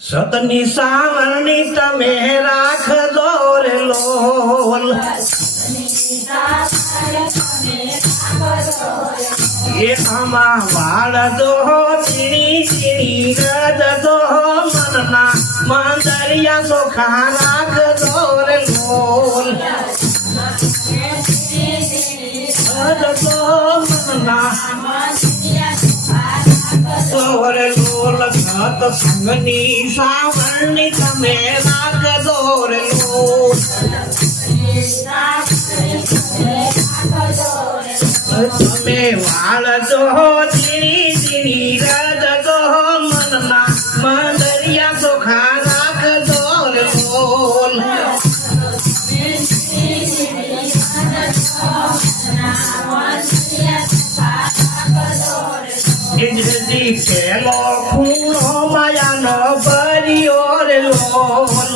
સતની સાવરણી તમે રાખજો રે લોલ એ આમાં વાળજો ચીણી ચીણી રજજો મનના મંદરિયા સોખા રાખજો રે લોલ રજજો મનના સોરે લોલ ઘાત સંગની સાવરણી તમે રાખજો રે લોલ તમે વાળજો ચીણી ચીણી રજજો મનના મંદરિયા સોખા રાખજો રે લોલ ઇન્દ્રજી પેલો ખૂણો માયાનો ભર્યો રે લોલ